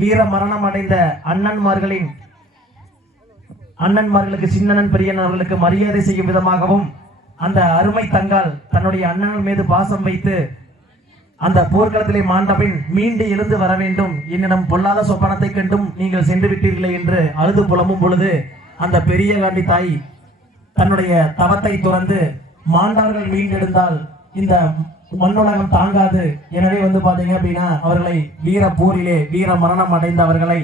வீர மரணம் அடைந்த அண்ணன்மார்களின் அண்ணன்மார்களுக்கு சின்னண்ணன் பெரியண்ணன் அவர்களுக்கு மரியாதை செய்யும் விதமாகவும் அந்த அருமை தங்கால் தன்னுடைய அண்ணன் மீது பாசம் வைத்து அந்த போர்க்களத்திலே மாண்டபின் மீண்டு எழுந்து வர வேண்டும். என்னிடம் பொல்லாத சொப்பனத்தை கண்டும் நீங்கள் சென்று விட்டீர்களே என்று அழுது புலம்பும் பொழுது அந்த பெரிய காண்டி தாய் தன்னுடைய தவத்தை துறந்து மாண்டார்கள் மீண்டெழுந்தால் இந்த மண்ணுலகம் தாங்காது. எனவே வந்து பாத்தீங்க அப்படின்னா அவர்களை வீர போரிலே வீர மரணம் அடைந்த அவர்களை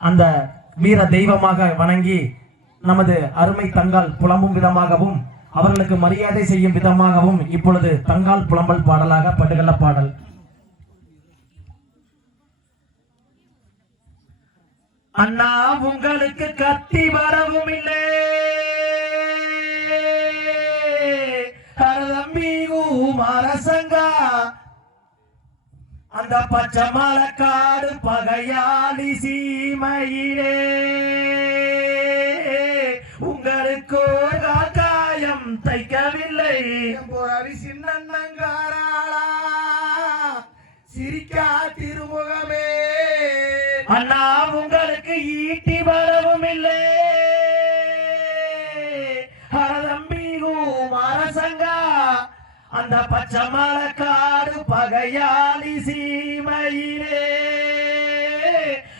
அந்த வீர தெய்வமாக வணங்கி நமது அருமை தங்கால் புலம்பும் விதமாகவும் அவர்களுக்கு மரியாதை செய்யும் விதமாகவும் இப்பொழுது தங்கால் புலம்பல் பாடலாக படுகள பாடல். அண்ணா உங்களுக்கு கத்தி வரவும் இல்லை அரசங்கா. அந்த பச்சை மலக்காடு பகையாளி சீமையிலே. உங்களுக்கு காயம் தைக்கவில்லை. போராடி சின்னங்காராளா சிரிக்கா திருமுகமே. அண்ணா உங்களுக்கு ஈட்டி வரவும் இல்லை. தம்பி அரசங்கா. அந்த பச்சை மலக்காடு பகையாளி சீமையிலே.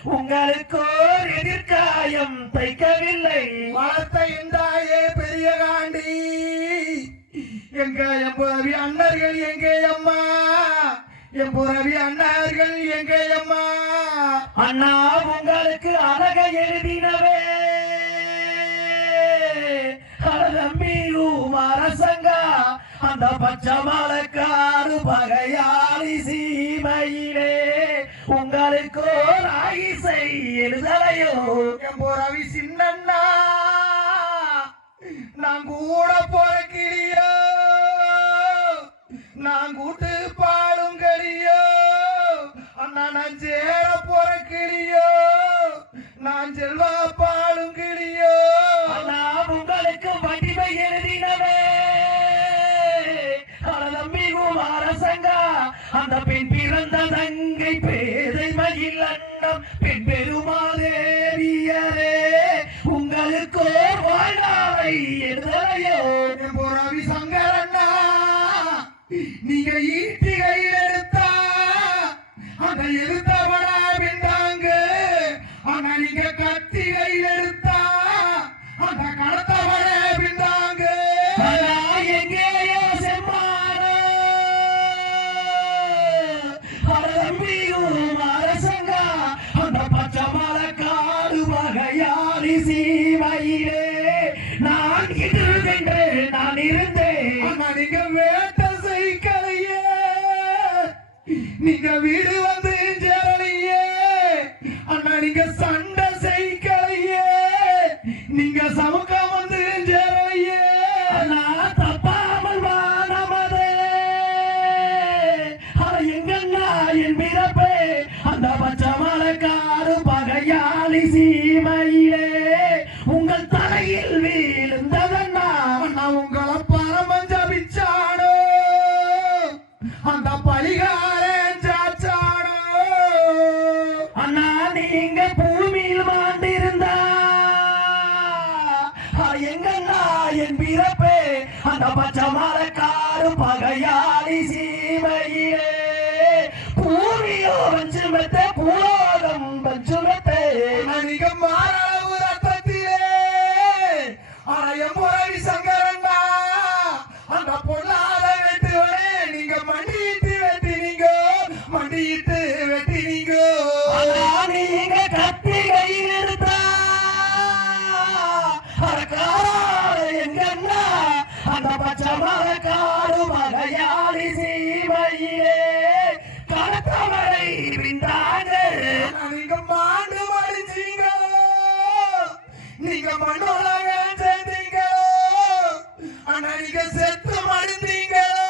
உங்களுக்கு எதிர்காயம் தைக்கவில்லை. வளர்த்த இந்தாயே பெரிய காண்டி. எங்க என் புறவி அண்ணர்கள் எங்கே அம்மா? என் புறவி அண்ணர்கள் எங்கே அம்மா? அண்ணா உங்களுக்கு அழக எழுதினவே. தம்பி அரசங்கா அந்த பச்சமலக்காரு பகையாளி சீமையிலே உங்களுக்கு ஒரு ஆயிசை எழுதலையோ? என் சின்னண்ணா நான் கூட பிறக்கிறியோ? நான் கூட்டு பாலும் கறியோ அண்ணா நான் சேர பிறக்கிறியோ? நான் செல்வா பாடு அந்த பெண் நீங்க வீடு வந்து சேரலையே. அண்ணா நீங்க சண்டை செய்யலையே நீங்க சமுகம் வந்து சேரலையே. அண்ணா தப்பாமல் வா அவ அட எங்கண்ணா என் பிறப்பே. அந்த பச்சை மலைக்காடு பகையாளி சீமையிலே என் அந்த பச்சை மலைக்காடு பகையாளி சீமையிலே. பூமியோ வஞ்சுமத்தை பூலோகம் வஞ்சுமத்தை அண்ணா மாறளவு ரத்தத்திலே. அரையம் முறை சங்கரண்ணா. அந்த பொல்லாத வெட்டுவனே நீங்க மண்டியிட்டு வெட்டினீங்க. மண்டியிட்டு நீங்க சேர்ந்தீங்களோ? ஆனா நீங்க செத்து மடிந்தீங்களோ?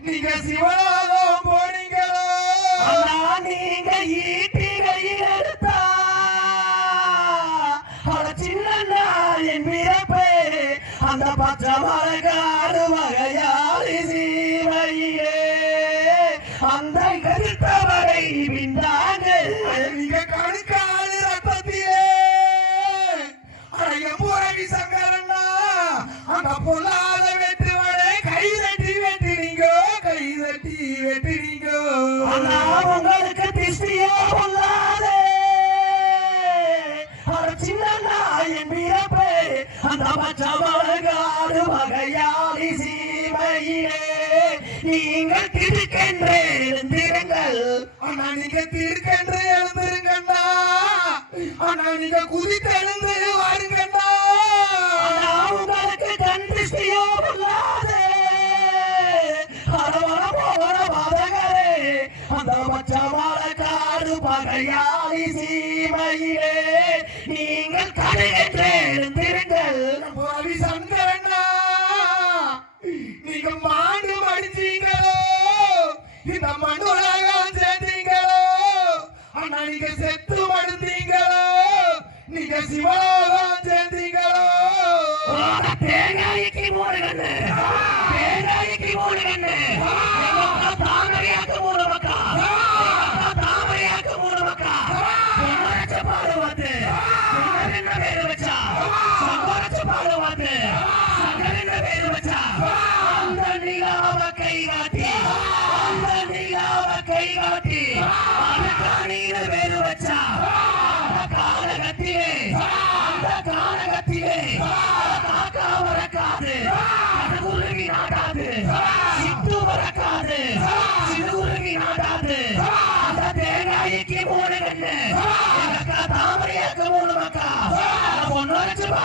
நீங்க சிவலோகம் போனீங்களோ? நீங்க ஈட்டி எடுத்தா? அட என் பிறப்பே அந்த பச்சை வகையாளி சீமையிலே அந்த அந்த பச்சமழகாடு வகையாளி சீமையிலே நீங்கள் திருக்கென்று எழுந்திருங்கள். ஆனா நீங்க திருக்கென்று எழுந்திருங்கண்ணா. ஆனா நீங்க குதித்து எழுந்து வாருங்கண்ணா. உங்களுக்கு கண் திருஷ்டியோ அரவண போற பாதகரே அந்த பச்சவாள காடு பகையாளி சீமையிலே. எழுந்திருங்கள் ரவி சங்கரண்ணா நீங்க மாண்டு மடிச்சீங்களோ இந்த மண்ணுலகம் சேர்ந்தீங்களோ அண்ணா நீங்க செத்து மடிந்தீங்களோ? நீங்க சிவலோகம் சேர்ந்தீங்களோ தேங்காய்க்கு மூணு கண்ணு. தேங்காய்க்கு மூணு கண்ணு.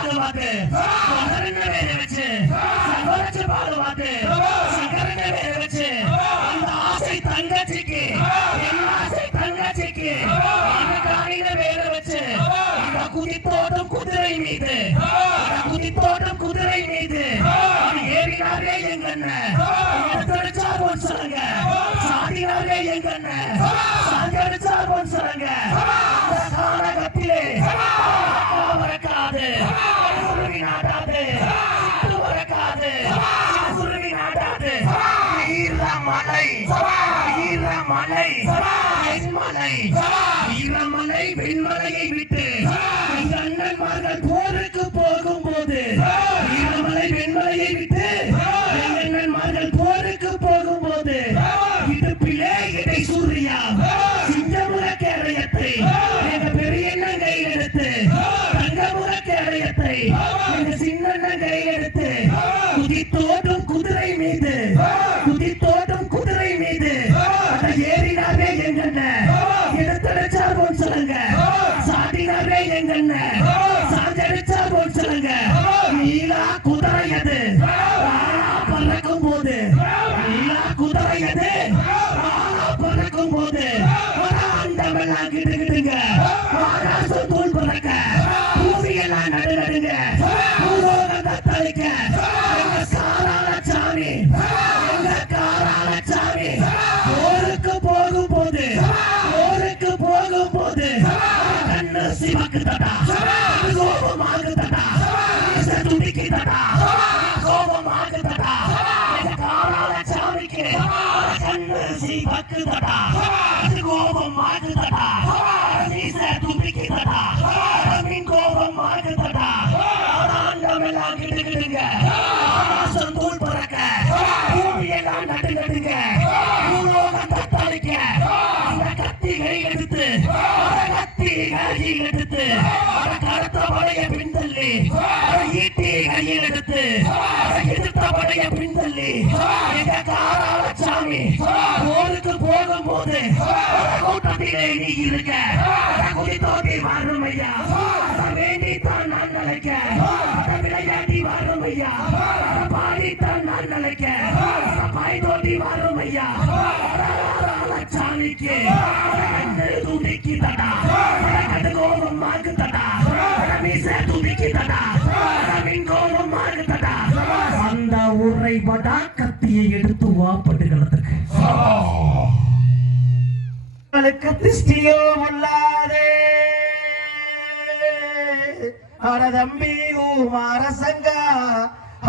பொண்ணு வேறு வச்சு சங்க வச்சு பாடுவாது சங்கரன வேறு வச்சு அந்த ஆசை தங்கச்சிக்கு என் ஆசை தங்கச்சிக்கு அந்த காணில வேறு வச்சு அந்த குதித்தோட்டம் குதிரை மீது அந்த குதித்தோட்டம் குதிரை மீது ஏறினாரே எங்க அண்ணன் எடுத்தடிச்சார் ஒரு சொல்லுங்க. சாதினாரே எங்க அண்ணன் சாதி அடிச்சார் ஒரு சொல்லுங்க. வீரமலை வீரமலை வெண்மலை வீரமலை வெண்மலையை கோபம் எல்லாம் ஆண்டமெல்லாம் கிட்டுக்கிட்டுங்க ஆகாசம் தூள் பறக்க பூமி எல்லாம் நட்டு நடுங்க பூலோகம் தத்தளிக்க அந்த கத்திகளை எடுத்து அந்த எடுத்து கருத்த படைய பின்தள்ளி ஈட்டி கையில் எடுத்து எதிர்த்த படைய பின்தள்ளி எங்க காரால சாமி போருக்கு போகும்போது போது கூட்டத்திலே நீ இருக்க. அந்த வரும் ஐயா. நினைக்க விளையாட்டி வரும் ஐயா அதை பாடித்தான் நான் நினைக்க பாய் தோட்டி வரும் ஐயா சாணிக்கு. துடிக்கி தடா கடு கோபம் மாக்கு தடா மீச துடிக்கி தடா மின் கோபம் மாக்கு தடா அந்த உரை படா கத்தியை எடுத்து வாப்பட்டு களத்துக்கு உங்களுக்கு திருஷ்டியோ உள்ளாதே அட தம்பி அரசங்கா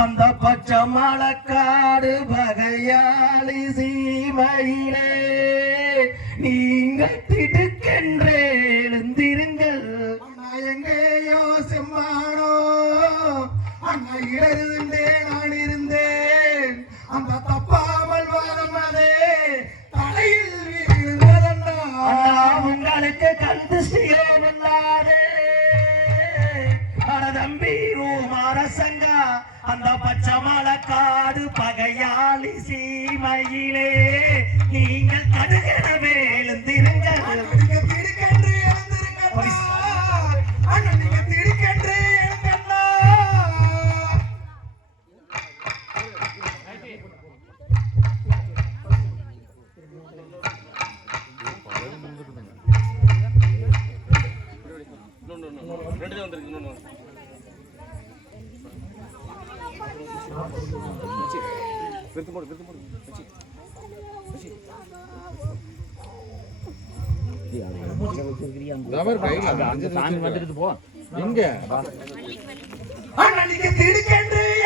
அந்த பச்சை மலக்காடு பகையாளி சீமையிலே. நீங்கள் திடுக்கென்றே எழுந்திருங்கள். அண்ணா எங்கேயோ செம்மானோ? அண்ணா இடருந்தே நான் இருந்தேன். அந்த தப்பாமல் வரும் அதே தலையில் விழுந்ததண்ணா அவனுக்கு கந்திஷ்டியோ அந்த பகையாளி சீமையிலே. நீங்கள் கடுகனவே எழுந்திருங்கள் சாமி வந்துட்டு போ. திடுக்கென்று எழுங்க